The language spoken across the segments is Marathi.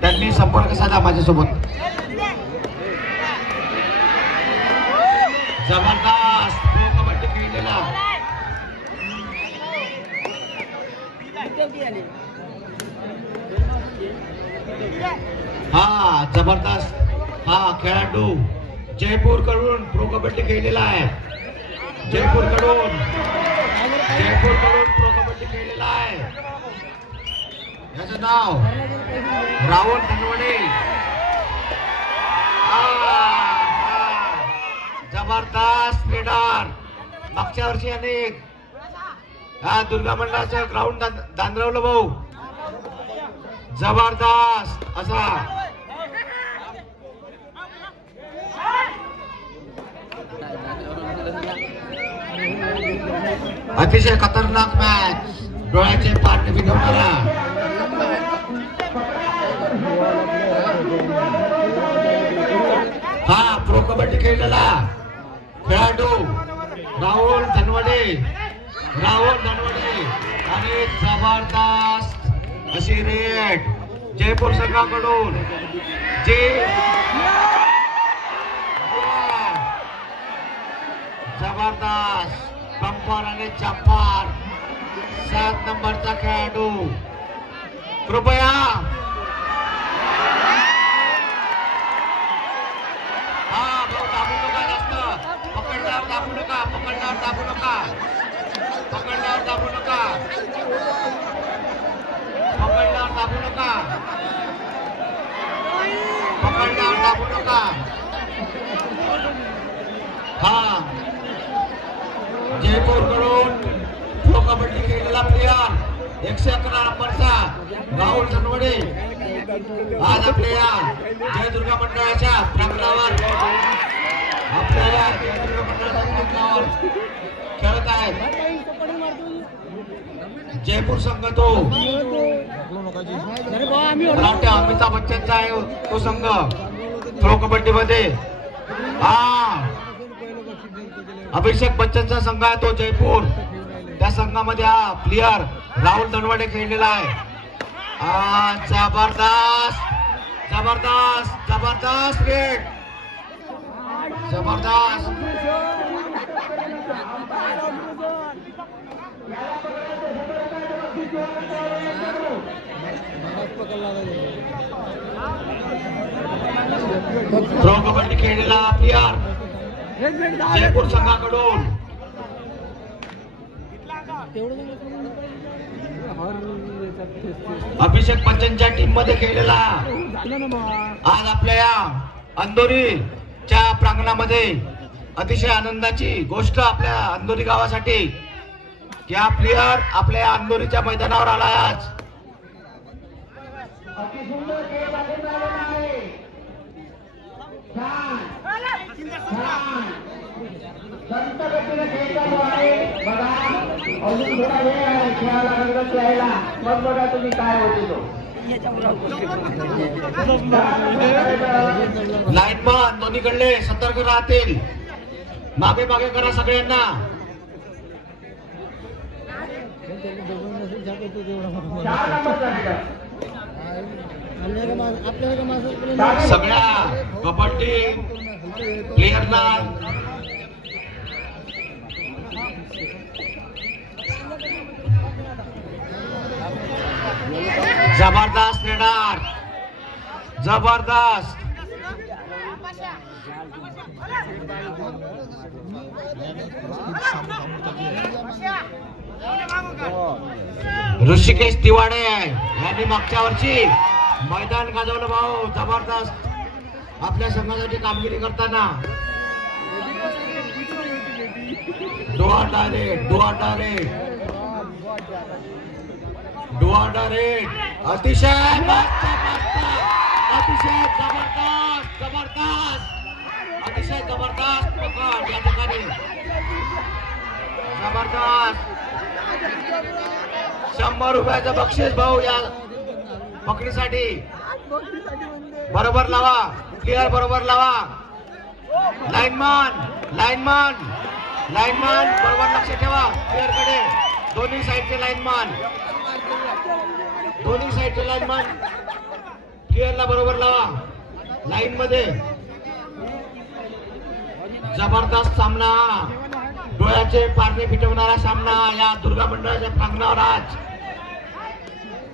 त्यांनी संपर्क साधा माझ्यासोबत. जबरदस्त प्रो कबड्डी खेळलेला. हा जबरदस्त हा खेळाडू जयपूर कडून प्रो कबड्डी खेळलेला आहे. जयपूर कडून प्रो कबड्डी खेळलेला आहे. याचं नाव राहुल धनवडे. जबरदस्त प्लेडर. मागच्या वर्षी अनेक हा दुर्गा मंडळाचं ग्राउंड दांद्रवलं भाऊ. जबरदस्त असा अतिशय खतरनाक मॅच. डोळ्याचे पारणे बिघडवणारा. हा प्रो कबड्डी खेळलेला खेळाडू राहुल धनवडे. आणि जबरदस्त अशी रेड जयपूर संघाकडून. जबरदस्त बंपर आणि चंपर. 7 नंबरचा खेळाडू. कृपया हा भाऊ दाबू नका जास्त. पकडल्यावर दाबू नका. हा जयपूर कडून प्रो कबड्डी खेळलेला प्लेयर 111 नंबरचा राहुल धनवडे आज आपल्या जय दुर्गा मंडळाच्या प्रांगणावर खेळत आहेत. जयपूर संघ तो अमिताभ बच्चनचा आहे तो संघ प्रो कबड्डी मध्ये. हा अभिषेक बच्चनचा संघ आहे तो जयपूर. त्या संघामध्ये हा प्लेयर राहुल धनवडे खेळलेला आहे. जबरदस्त रेड. जबरदस्त प्रो कबड्डी खेळलेला प्लेयर जयपूर संघाकडून. अभिषेक बच्चनच्या टीम मध्ये खेळलेला आज आपल्या अंदोरीच्या प्रांगणामध्ये अतिशय आनंदाची गोष्ट आपल्या अंदोरी गावासाठी की हा प्लेयर आपल्या अंदोरीच्या मैदानावर आला आज. लाईनमन दोन्हीकडले सतर्क राहतील. मागे करा सगळ्यांना. सगळ्या कबड्डी प्लेयरना जबरदस्त रेडर. जबरदस्त ऋषिकेश तिवाडे यांनी मागच्या वर्षी मैदान गाजवलं भाऊ. जबरदस्त आपल्या संघासाठी कामगिरी करताना. डुआ डायरेक्ट अतिशय जबरदस्त पकड या ठिकाणी. जबरदस्त 100 रुपयाचं बक्षीस भाऊ या पकडीसाठी. बरोबर लावा प्लेयर, बरोबर लावा. लाईनमन बरोबर लक्ष ठेवा प्लेयर कडे. दोन्ही साईडचे लाईनमन गिअरला बरोबर लावा लाईन मध्ये. जबरदस्त सामना, डोळ्याचे पारणे फिटवणारा सामना या दुर्गा मंडळाच्या प्रांगणावर आज.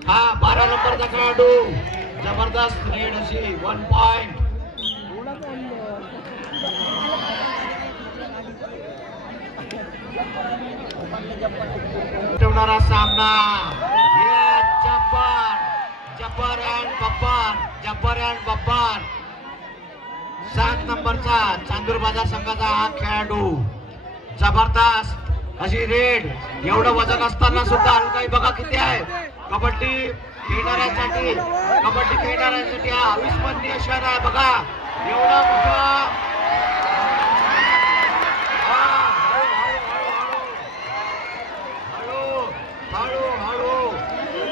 हा 12 नंबरचा खेळाडू जबरदस्त रेड अशी 1 पॉइंट. फिटवणारा सामना. जब्बार अँड बब्बार 7 नंबरचा चांदूर बाजार संघाचा हा खेळाडू. जबरदस्त अशी रेड. एवढं वजन असताना सुद्धा हलकाई बघा किती आहे. कबड्डी खेळणाऱ्यांसाठी हा अविस्मरणीय क्षण आहे बघा. एवढा मोठा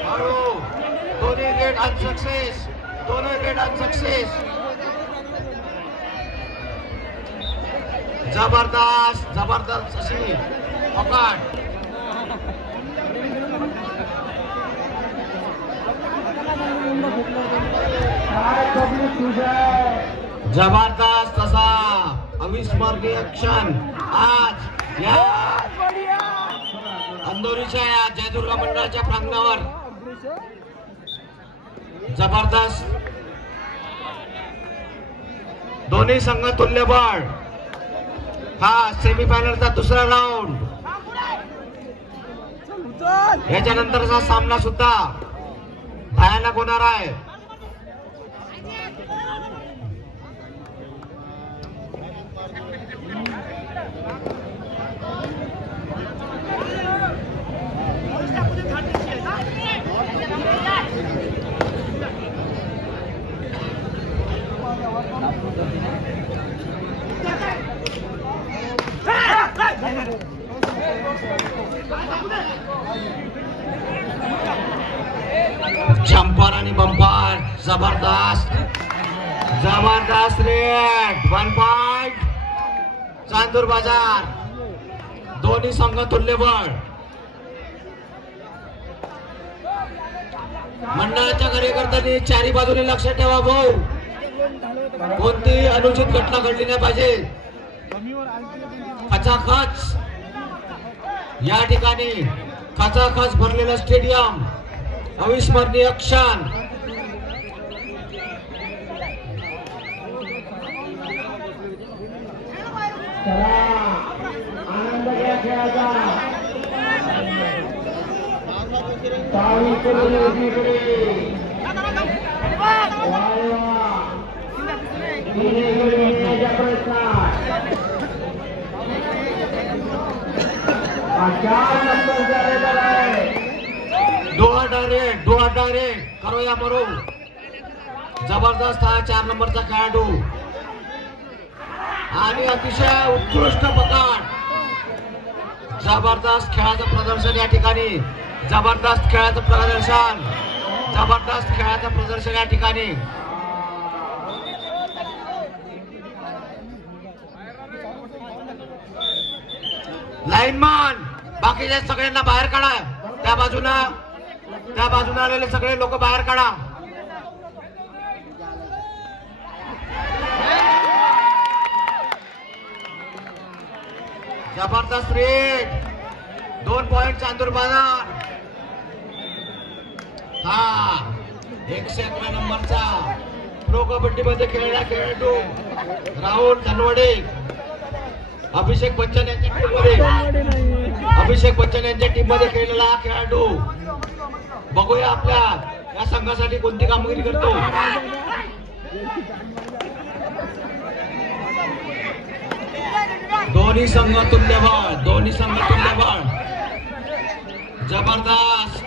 हळू दोन्ही रेड अनसक्सेस. जबरदस्त अशी पकड. जबरदस्त असा अविस्मरणीय क्षण आज या अंदोरीच्या या जयदुर्गा मंडळाच्या प्रांगणावर. जबरदस्त दोन्ही संघ तुल्यबळ. हा सेमीफायनलचा दुसरा राऊंड. याच्यानंतरचा सामना सुद्धा भयानक होणार आहे. जंपर आणि बंपर जबरदस्त रेड 1 पॉइंट. चांदूर बाजार दोन्ही संघ तुल्यबळ. मंडळाच्या कार्यकर्त्यांनी चारी बाजूने लक्ष ठेवा भाऊ. कोणतीही अनुचित घटना घडली नाही पाहिजे. खचाखच या ठिकाणी खचाखच भरलेलं स्टेडियम. अविस्मरणीय क्षण. आनंद घ्या खेळाचा. डोआ डायरेक्ट करो या मरो. जबरदस्त हा 4 नंबरचा खेळाडू आणि अतिशय उत्कृष्ट पकड. जबरदस्त खेळाचं प्रदर्शन या ठिकाणी. जबरदस्त खेळाचं प्रदर्शन या ठिकाणी. लाईनमन बाकीच्या सगळ्यांना बाहेर काढा. त्या बाजूला आलेले सगळे लोक बाहेर काढा. जबरदस्त रेड 2 पॉइंट चांदूर बाजार. हा 111 नंबरचा प्रो कबड्डी मध्ये खेळणारा खेळाडू राहुल धनवडे. अभिषेक बच्चन यांच्या टीम मध्ये खेळलेला हा खेळाडू. बघूया आपल्या या संघासाठी कोणती कामगिरी करतो. दोन्ही संघ तुल्यबळ. जबरदस्त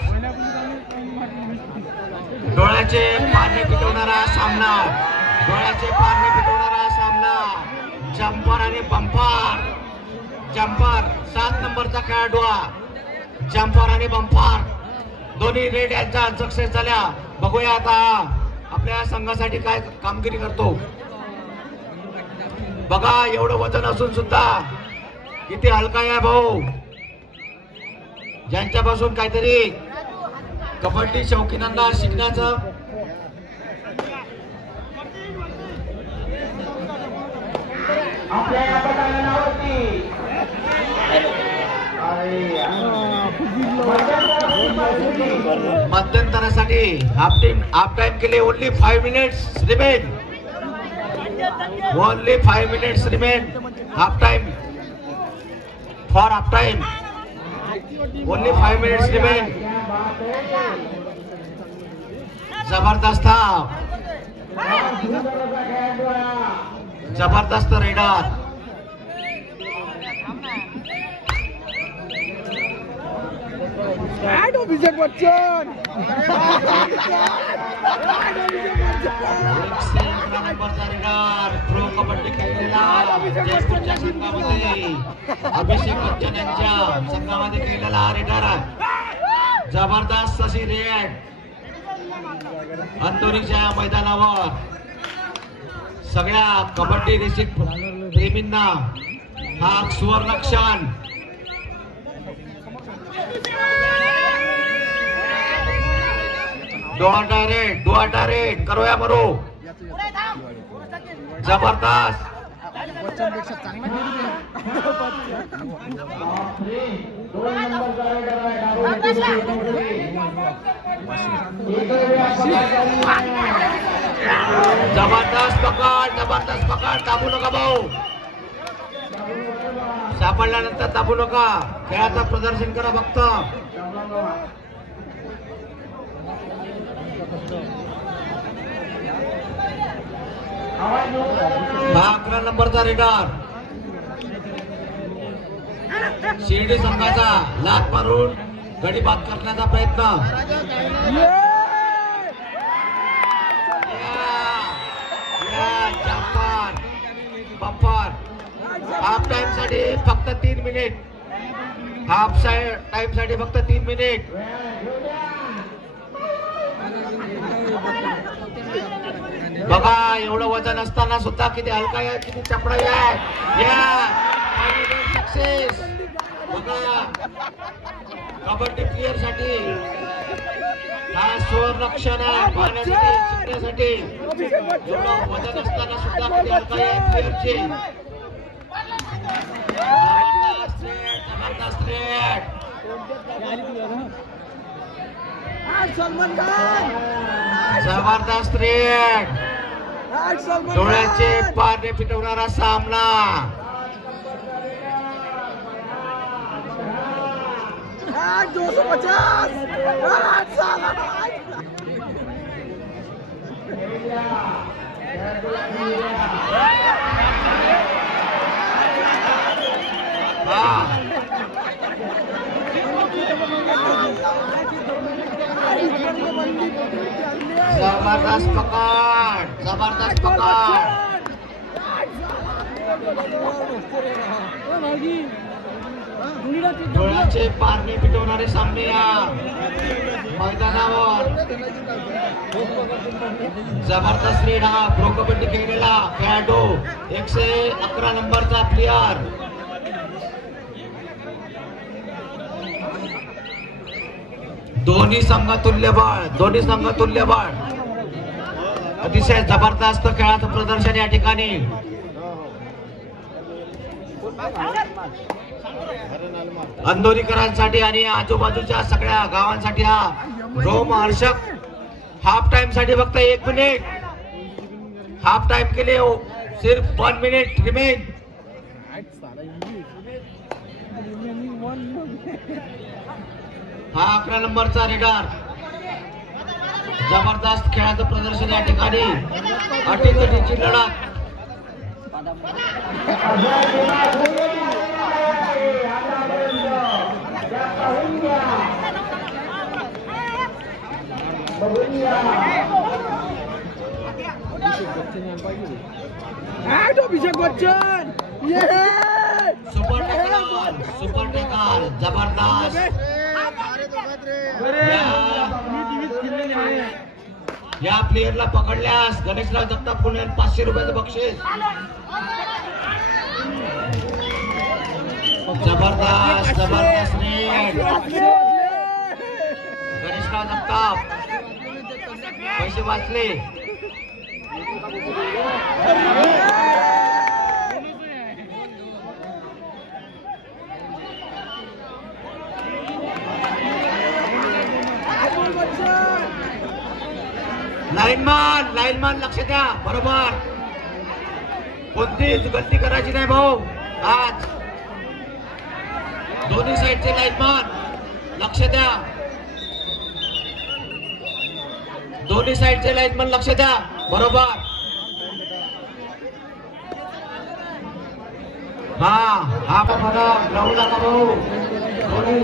डोळ्याचे पारणे पिटवणारा सामना. जंपर आणि जंपर 7 नंबरचा खेळाडू. जंपर आणि बंपर दोन्ही रेड यांच्या सक्सेस झाल्या. बघूया आता आपल्या संघासाठी काय कामगिरी करतो. बघा एवढं वजन असून सुद्धा किती हलका आहे भाऊ. ज्यांच्यापासून काहीतरी कबड्डी शौकीनांना शिकण्याचं मध्यंतरासाठी हाफ टाइम के लिए only 5 minutes remain. Only 5 minutes remain. Half time for half time. Only 5 minutes remain. जबरदस्त जबरदस्त रेडर. अभिषेक बच्चन प्रो कबड्डी खेळलेला जयपूरच्या संघामध्ये अभिषेक बच्चन यांच्या संघामध्ये खेळलेला रेडर. जबरदस्त अशी रेड अंदोरीच्या मैदानावर सगळ्या कबड्डी रेसिंग प्रेमींना हा सुवर्ण क्षण. डोआ डायरेक्ट करूया बरो. जबरदस्त. जबरदस्त पकड दाबू नका भाऊ. सापडल्यानंतर दाबू नका. खेळाचं प्रदर्शन करा फक्त. हा 11 नंबरचा रेडर शिर्डी संघाचा लात मारून गडी बाद करण्याचा प्रयत्न. हाफ टाइम साठी फक्त 3 मिनिट. हाफ टाइम साठी फक्त 3 मिनिट. बघा एवढं वजन असताना सुद्धा किती हलका आहे, किती चपडा आहे. सक्सेस. बघा कबड्डी प्लेअर साठी हा सुवर्ण क्षण आहे. पाहण्यासाठी शिकण्यासाठी. एवढं वजन असताना सुद्धा किती हलका आहे प्लेअरची. जबरदस्त रेड. जबरदस्त रेड. डोळ्याचे पारणे पिटवणारा सामना. जबरदस्त पकड. जबरदस्त पकड. डोळ्याचे पारणे पिटवणारे सामने या मैदानावर. जबरदस्त रेड हा प्रो कबड्डी खेळलेला खेळाडू 111 नंबरचा प्लेयर. दोन्ही संघ तुल्यबळ. दोन्ही संघ तुल्यबळ. अतिशय जबरदस्त खेळाचं प्रदर्शन या ठिकाणी. अंदोरीकरांसाठी आणि आजूबाजूच्या सगळ्या गावांसाठी हा रोमहर्षक. हाफ टाइम साठी फक्त 1 मिनिट. हाफ टाइम के लिए सिर्फ 1 मिनिट रिमेन. हा 11 नंबरचा रेडर. जबरदस्त खेळाचं प्रदर्शन या ठिकाणी. अटीतटीची लढत. Abhishek Bachchan super tackle. Super tackle. जबरदस्त. या प्लेयरला पकडल्यास गणेशराव जगताप पुणे 500 रुपयाचं बक्षीस. जबरदस्त. जबरदस्त रेड. गणेशराव जगताप पैसे वाचले. लाईनमॅन लक्ष द्या. बरोबर, कोणतीच गलती करायची नाही भाऊ. आज दोन्ही साईडचे लाईनमॅन लक्ष द्या. दोन्ही साईडचे लाईनमॅन लक्ष द्या. बरोबर. हा बघा ग्राउंड नका भाऊ. दोन्ही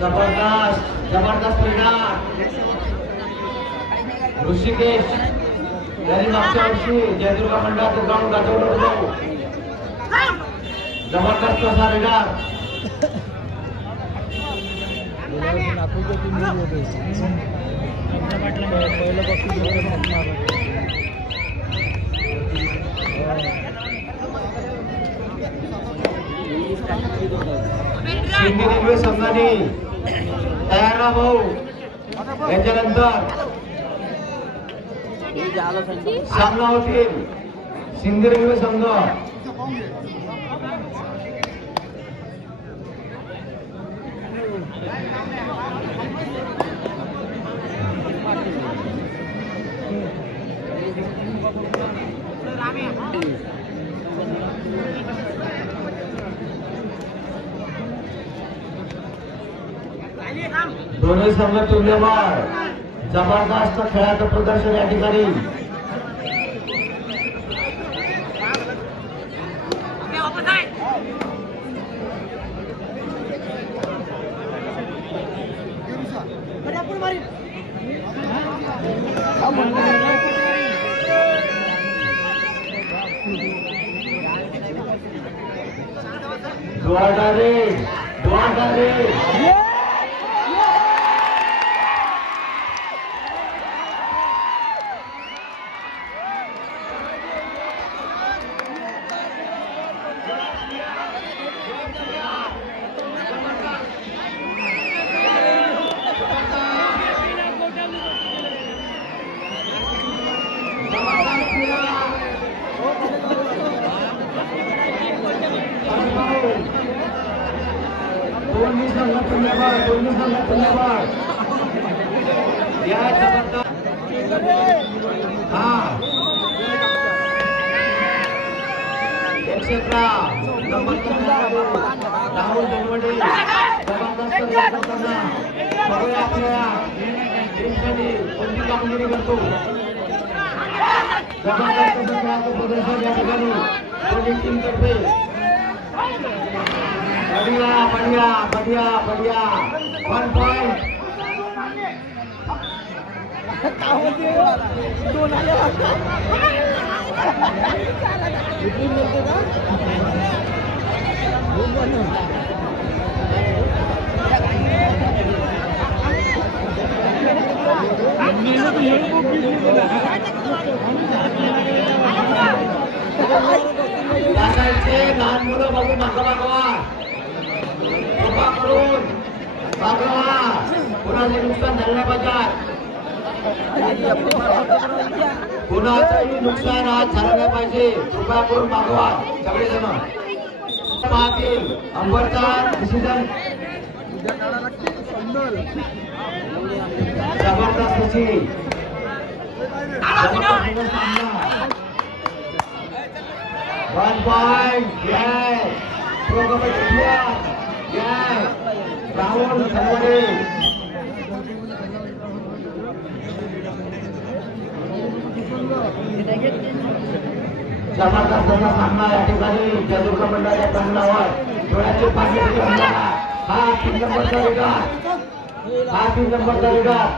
जबरदस्त क्रीडा. ऋषिकेश यांनी मागच्या वर्षी जयदुर्गा मंडळाचं ग्राउंड गाजवलं होतं. जबरदस्त असा क्रीडा. सिंधी रेल्वे संघाने तयार ना भाऊ. याच्यानंतर सामना होतील सिंधी रेल्वे संघ दोन्ही संघ तुल्यबळ. जबरदस्त खेळाचं प्रदर्शन या ठिकाणी. द्वारकारे दोन्ही संघ तुल्यबळ. या राहुल जनवडे जबरदस्त आपल्या टीमसाठी कोणती कामगिरी करतो. जबरदस्त खेळाचं प्रदर्शन या ठिकाणी दोन्ही टीम तर्फे. बढ़िया 1 पॉइंट. लहान मुलं बघू नका मागवा. कृपा करून मागवा. कुणाचे नुकसान झालं पाहिजे. कुणाचंही नुकसान आज झालं नाही पाहिजे. कृपा करून मागवा सगळेजण. पाहतील अंबरचा डिसिजन. जबरदस्त अशी 1 पॉइंट. राहुल जनवडे. जबरदस्त असा सामना या ठिकाणी जयदुर्गा मंडळाच्या प्रांगणावर. डोळ्याचे पाणी हा 3 नंबरचा विकार.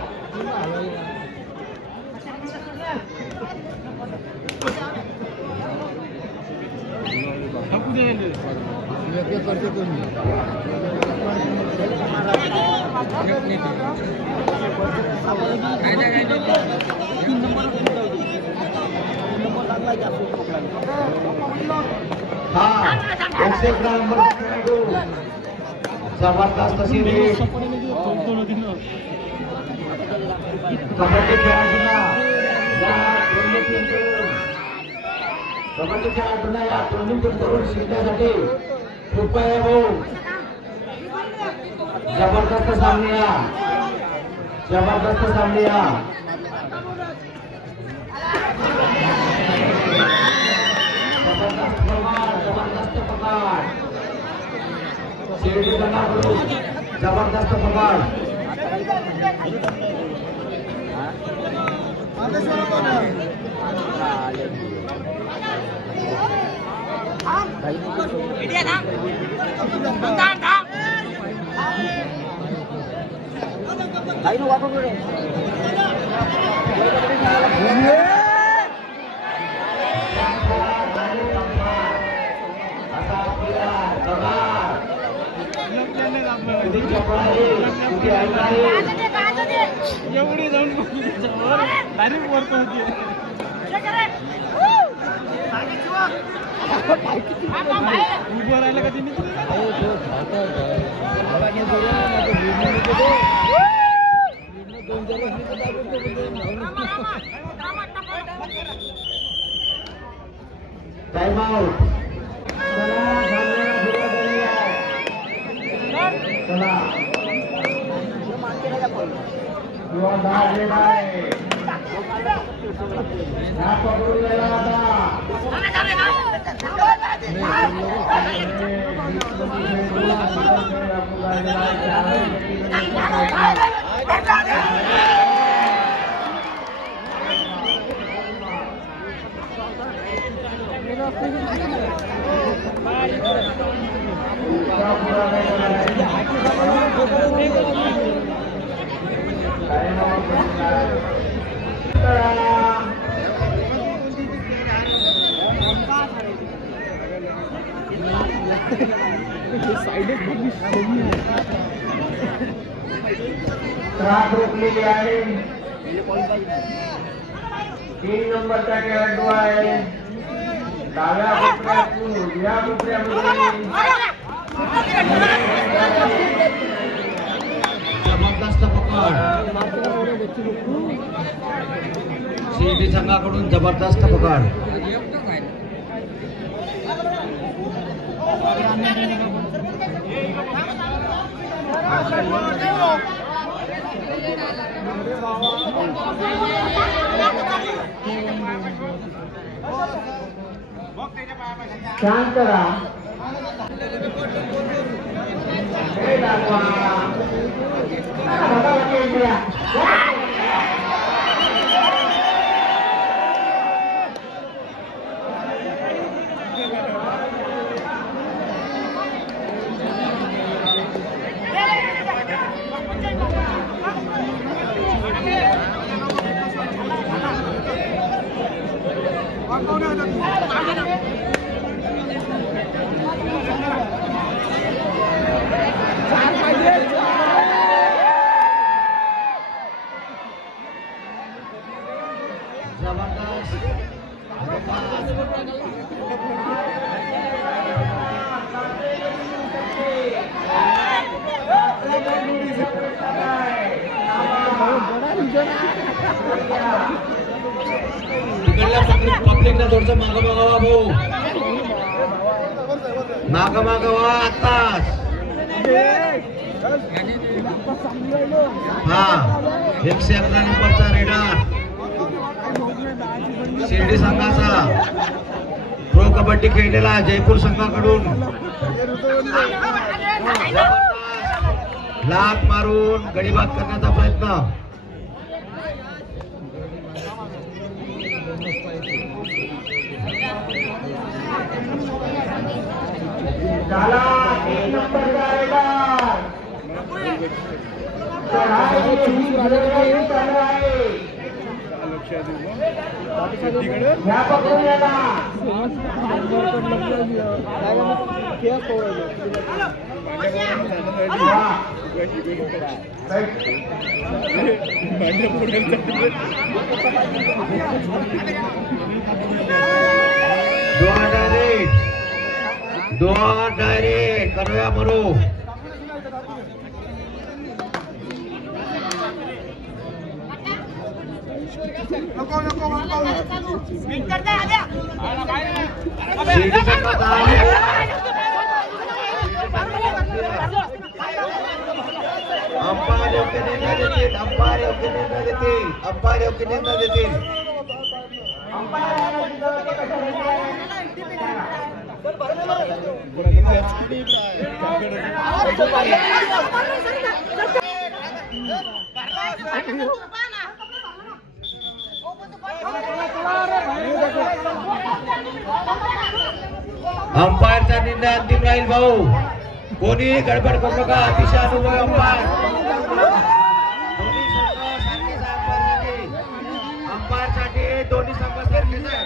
जबरदस्त अशी रेस कबड्डी खेळाडूंना कबड्डीच्या आठवड्या या टोर्नीतून करून शिकण्यासाठी कृपया भाऊ जबरदस्त सामने या जबरदस्त सामने या जबरदस्त पकड शिर्डी गणाकडून जबरदस्त पकड एवढी जाऊन डायरेक्ट वरतो होती उभं राहिलं का तिने टाइम आउट चला ट्रॅक रोखलेली आहे 3 नंबरचा खेळाडू आहे डाव्या कोपऱ्यातून उजव्या कोपऱ्यामध्ये जबरदस्त पकड शिर्डी संघाकडून जबरदस्त पकड शांत राहा पब्लिकला थोडस माग बघावा भाऊ माग व्हा आताच हा 111 नंबरचा रेडर शिर्डी संघाचा प्रो कबड्डी खेळलेला जयपूर संघाकडून लाथ मारून गडीबाद करण्याचा प्रयत्न झाला 1 नंबरचा डायरेक्ट करूया मरू शिर्डी संघाचा अंपायर योग्य निर्णय देतील. अंपायर योग्य निर्णय देतील. अंपायर योग्य निर्णय देतील. अंपायरचा निर्णय अंतिम राहील भाऊ. कोणी गडबड करू नका. अतिशय अनुभवी अंपायर. दोन्ही संघ सारखेच अंपायरसाठी दोन्ही संघ सारखेच आहे.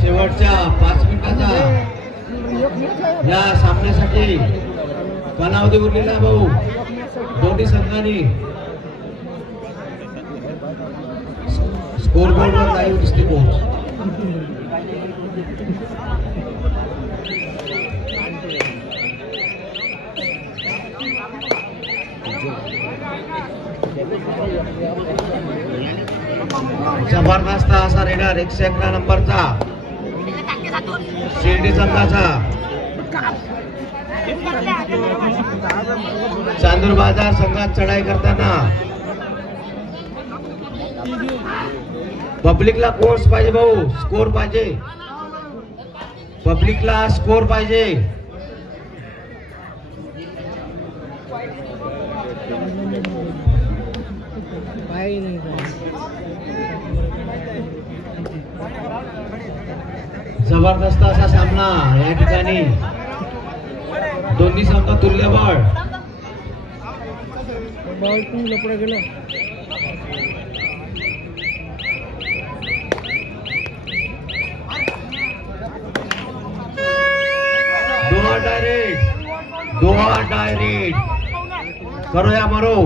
शेवटच्या 5 मिनिटाचा या सामन्यासाठी कालावधी उरलेला भाऊ. दोन्ही संघांनी स्कोरबोर्डवर लाईव्ह दिसते कोच. जबरदस्त असा रेडर 111 नंबरचा शिर्डी संघाचा. चांदूर बाजार संघात चढाई करताना पब्लिकला कोर्स पाहिजे भाऊ. स्कोर पाहिजे. पब्लिकला स्कोर पाहिजे. जबरदस्त असा सामना या ठिकाणी. दोन्ही संघ तुल्यबळ. दोहा डायरेक्ट करो या मरो.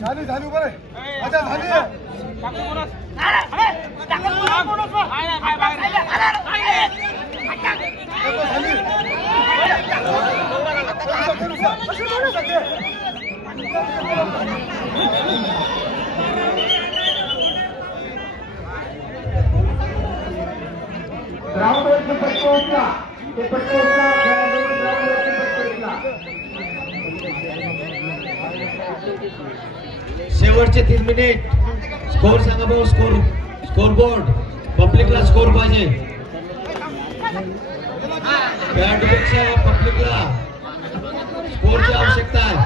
झाली बरं. अच्छा झाली. ग्राउंडवरती पट्टो उचला. ते पट्टो उचला. शेवटचे 3 मिनिट. स्कोर सांगा भाऊ. स्कोरबोर्ड. पब्लिकला स्कोर पाहिजे. खेळाडूपेक्षा पब्लिकला स्कोरची आवश्यकता आहे.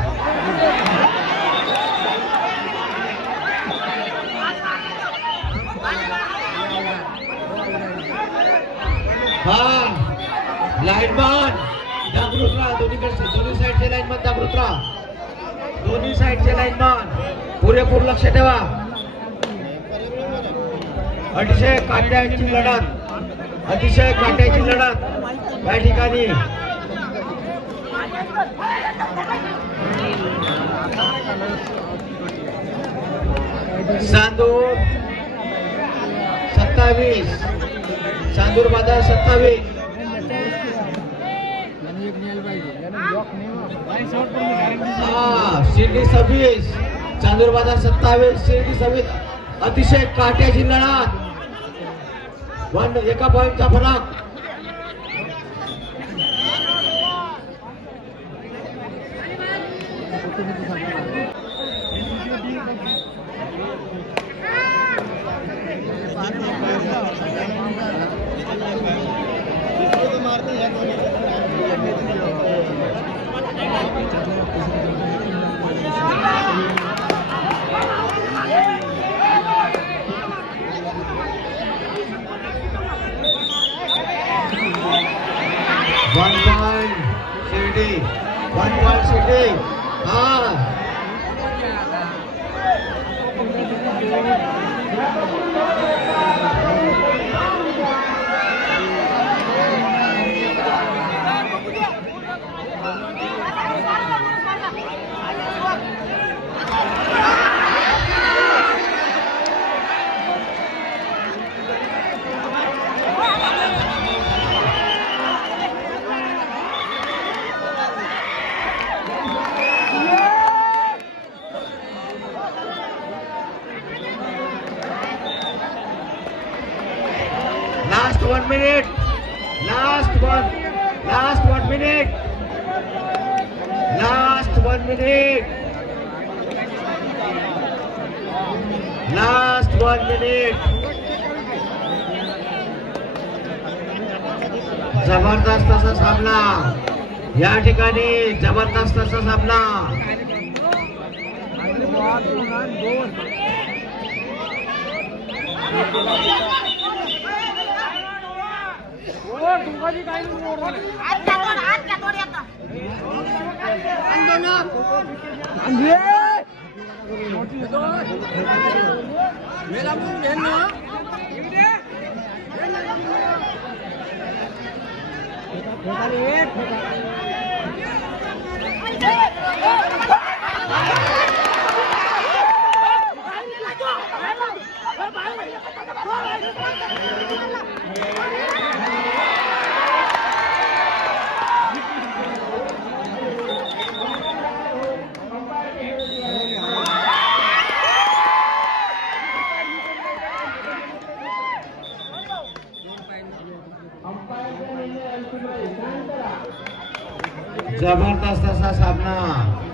हा लाईन मान जागृत राहा. दोन्ही साईडचे लाईन मान जागृत राहा. दोन्ही साईडचे लाईन मान पुरेपूर लक्ष ठेवा. अतिशय काट्याची लढत. अतिशय काट्याची लढत या ठिकाणी. चांदूर 27 चांदूर बाजार 27. शिर्डी 26 चांदूर बाजार 27 शिर्डी 26. अतिशय काट्याची लढत. एका पॉइंटचा फरक. One point City. 1 point City. Last 1 minute. Last 1 minute. Last 1 minute. Last 1 minute. जबरदस्त असा सामना या ठिकाणी, जबरदस्त असा सामना. जबरदस्त असा सामना.